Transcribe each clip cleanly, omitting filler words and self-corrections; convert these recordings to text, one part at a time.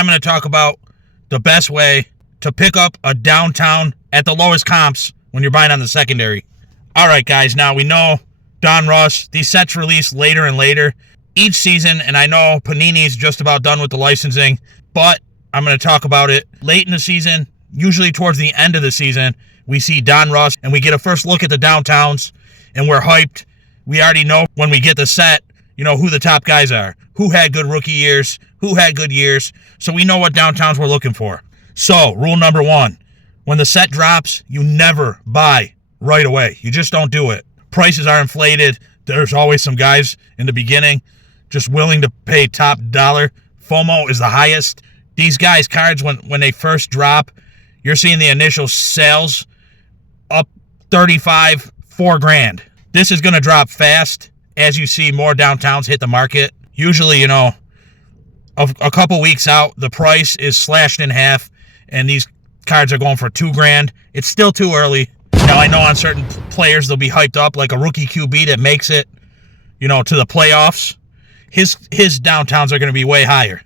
I'm going to talk about the best way to pick up a downtown at the lowest comps when you're buying on the secondary. All right, guys, now we know Donruss, these sets release later and later each season, and I know Panini's just about done with the licensing, but I'm going to talk about it late in the season. Usually towards the end of the season, we see Donruss, and we get a first look at the downtowns, and we're hyped. We already know when we get the set, who the top guys are, who had good rookie years, who had good years, so we know what downtowns we're looking for. So, rule number 1, when the set drops, you never buy right away. You just don't do it. Prices are inflated. There's always some guys in the beginning just willing to pay top dollar. FOMO is the highest. These guys' cards, when they first drop, you're seeing the initial sales up 35, $4,000. This is going to drop fast as you see more downtowns hit the market. Usually, a couple weeks out, the price is slashed in half, and these cards are going for $2,000. It's still too early. Now, I know on certain players, they'll be hyped up, like a rookie QB that makes it, to the playoffs. His downtowns are going to be way higher.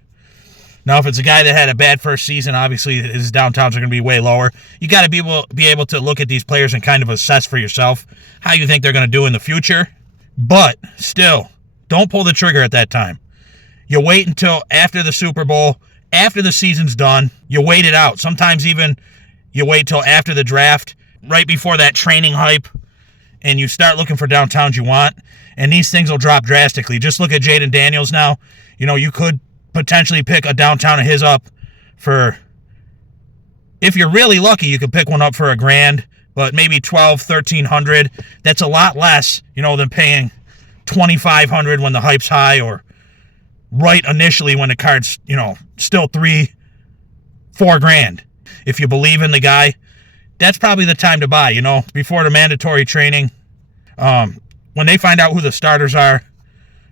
Now, if it's a guy that had a bad first season, obviously his downtowns are going to be way lower. You got to be able to look at these players and kind of assess for yourself how you think they're going to do in the future. But still, don't pull the trigger at that time. You wait until after the Super Bowl, after the season's done. You wait it out. Sometimes even you wait till after the draft, right before that training hype, and you start looking for downtowns you want, and these things will drop drastically. Just look at Jaden Daniels now. You could potentially pick a downtown of his up for, if you're really lucky, you could pick one up for $1,000, but maybe $1,200, $1,300. That's a lot less, than paying $2,500 when the hype's high, or right initially when the card's, still $3,000, $4,000. If you believe in the guy, that's probably the time to buy, before the mandatory training. When they find out who the starters are,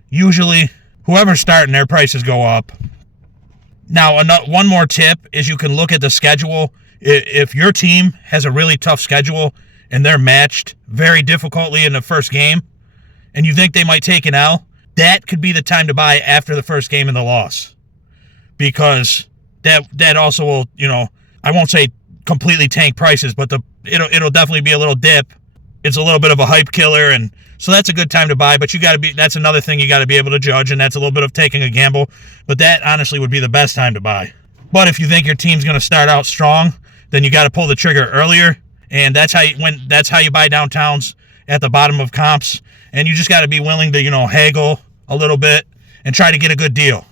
usually whoever's starting, their prices go up. Now, one more tip is you can look at the schedule. If your team has a really tough schedule and they're matched very difficultly in the first game, and you think they might take an L, that could be the time to buy after the first game and the loss. Because that also will, I won't say completely tank prices, but it'll definitely be a little dip. It's a little bit of a hype killer, and so that's a good time to buy, but that's another thing you got to be able to judge, and that's a little bit of taking a gamble, but that honestly would be the best time to buy. But if you think your team's going to start out strong, then you got to pull the trigger earlier, and that's how you buy downtowns at the bottom of comps, and you just got to be willing to, haggle a little bit and try to get a good deal.